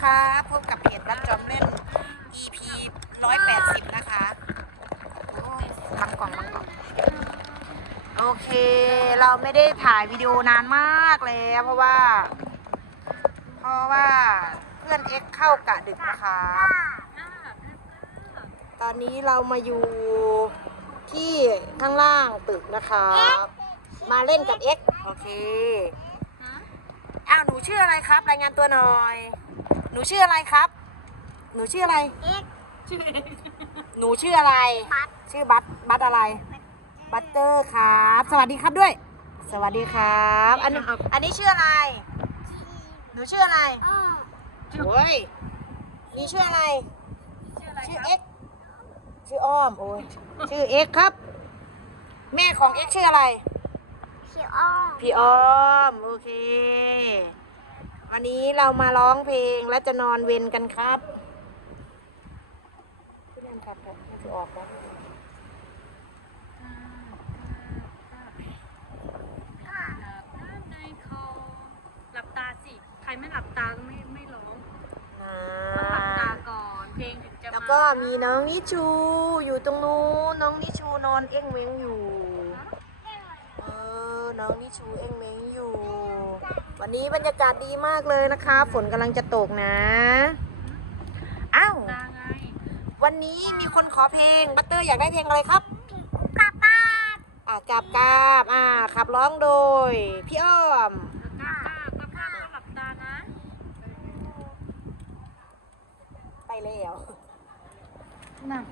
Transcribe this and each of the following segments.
นะคะพบกับเพจรัดจอมเล่น EP 180 นะคะบังกล่องบังกล่องโอเค เราไม่ได้ถ่ายวิดีโอนานมากแล้วเพราะว่า เพราะว่าเพื่อนเอ็กเข้ากะดึกนะคะ ตอนนี้เรามาอยู่ที่ข้างล่างตึกนะคะ มาเล่นกับเอ็กโอเคอ้าวหนูชื่ออะไรครับ รายงานตัวหน่อย หนูชื่ออะไรครับ หนูชื่ออะไรหนูชื่ออะไรชื่อบัตบัตอะไร บัตเตอร์ครับ สวัสดีครับด้วย สวัสดีครับ อันนี้อันนี้ชื่ออะไร หนูชื่ออะไรโอ้ยนี่ชื่ออะไรชื่อเอ็กชื่ออ้อมโอ้ยชื่อเอ็กครับ แม่ของเอ็กชื่ออะไรพี่อ้อม โอเค วันนี้เรามาร้องเพลงและจะนอนเวนกันครับพี่แนนครับครับจะออกแล้วในคอหลับตาสิ ใครไม่หลับตาก็ไม่ไม่ร้องอ่ต้องหลับตาาก่อนเพลงถึงจะมาแล้วก็มีน้องนิชูอยู่ตรงนู้นน้องนิชูนอนเอ็งเม้งอยู่ เออ น้องนิชูเอ็งเม้งอยู่ วันนี้บรรยากาศดีมากเลยนะคะ ฝนกำลังจะตกนะ อ้าวตาไงวันนี้มีคนขอเพลง บัตเตอร์อยากได้เพลงอะไรครับกาบกาบอ่ากาบกาบอ่าขับร้องโดย พี่อ้อมกล้ากล้ากล้ากล้าก็หลับตานะ ไปแล้วนั่ง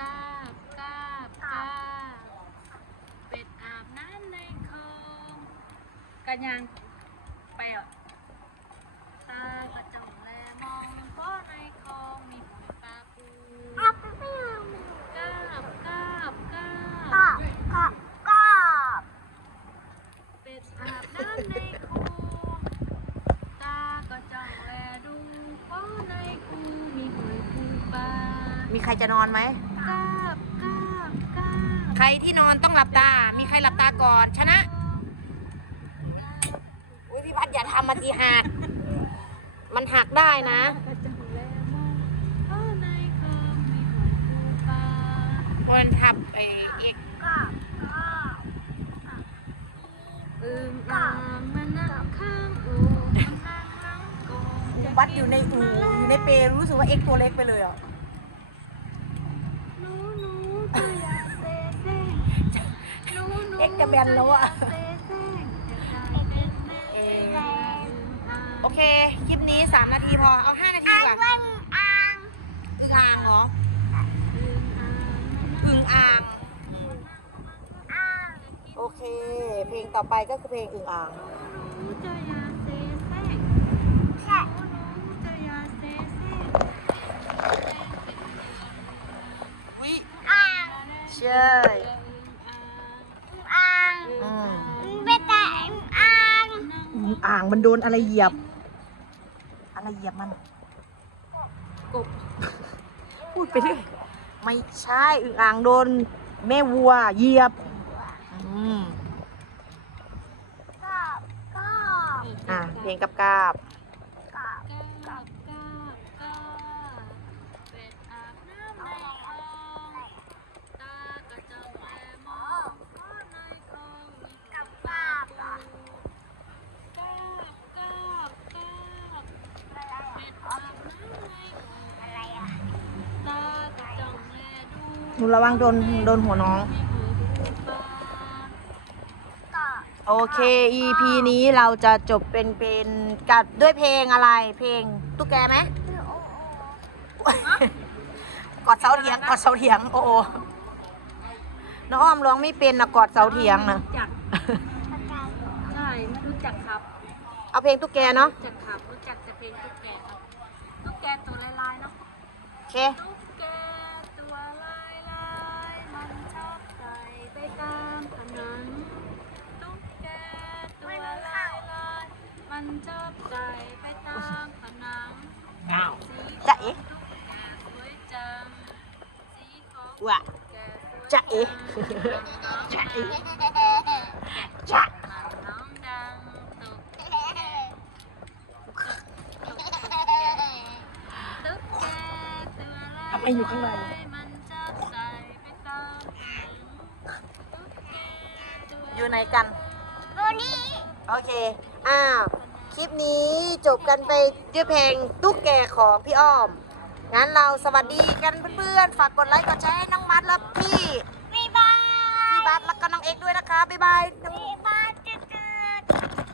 กล้าบกล้าบกล้าบเป็ดอาบน้ำในคลอง กันยังไปอะตากระจงแลมองเพราะในคลองมีหอยปลาปูกล้าบกล้าบกล้าบเป็ดอาบน้ำในคูตาก็จ้องแลดูเพราะในคูมีหอยปูปลามีใครจะนอนไหมกาบกาบกาบใครที่นอนต้องหลับตา มีใครหลับตาก่อนชนะอุ้ย พี่พัดอย่าทำมันทีหัก มันหักได้นะก็จ้องแลมองเพราะในคลองมีหอยปูปลาคนทับไอ้เอกอึ่งอ่างมันนั่งข้างอู่มันนั่งหลังกงจะวัดอยู่ในอู่อยู่ในเปรรู้สึกว่าเอ็กตัวเล็กไปเลยอะหนูหนูจะอยากเซ่เซ่หนูหนูเอ็กจะแบนแล้วอะเซ่เซ่จะ อ่างโอเค คลิปนี้3นาทีพอ เอา5นาทีดีกว่าอึ่งอ่างเหรออึ่งอ่างอึ่งอ่างโอเค เพลงต่อไปก็คือเพลงอึ่งอ่างหนูจะอยากเซ่เซ่หนูจะอยากเซ่เซ่วิใช่อึ่งอ่างอืมอึ่งอ่าง อึ่งอ่างมันโดนอะไรเหยียบ อะไรเหยียบมัน กบ พูดไปเรื่อยไม่ใช่อึ่งอ่างโดน แม่วัวเหยียบ อืมอะเพลงกับกาบ กาบกาบกาบเป็ดอาบน้ำในคลองตากระจองแลมองเพราะในคลองมีกับกาบกาบกาบกาบเป็ดอาบน้ำในคลองตากระจองแลดู หนูระวังโดนโดนหัวน้องมีหอยปูปลาโอเค EP นี้เราจะจบเป็นเป็นกับด้วยเพลงอะไร เพลงตุ๊กแกไหมกอดเสาเถียงกอดเสาเถียง โอ้โหน้องอ้อมร้องไม่เป็นนะกอดเสาเถียงนะรู้จักใช่ไม่รู้จักครับ เอาเพลงตุ๊กแกเนาะรู้จักครับรู้จักแต่เพลงตุ๊กแกครับตุ๊กแกตัวลายๆเนาะโอเค chạy Wow. chạy chạy chạy ทำไมอยู่ข้างในอยู่ในกันโอเค อ้าว ลิปนี้จบกันไปด้วยเพลงตุ๊กแกของพี่อ้อม งั้นเราสวัสดีกันเพื่อนๆ ฝากกดไลค์กดแชร์ให้น้องมัดและพี่พี่บัสแล้วก็น้องเอ็กซ์ด้วยนะคะ บ๊ายบายน้อง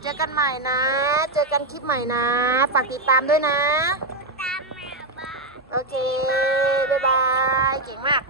เจอกันใหม่นะ เจอกันคลิปใหม่นะ ฝากติดตามด้วยนะโอเค บ๊ายบาย เก่งมาก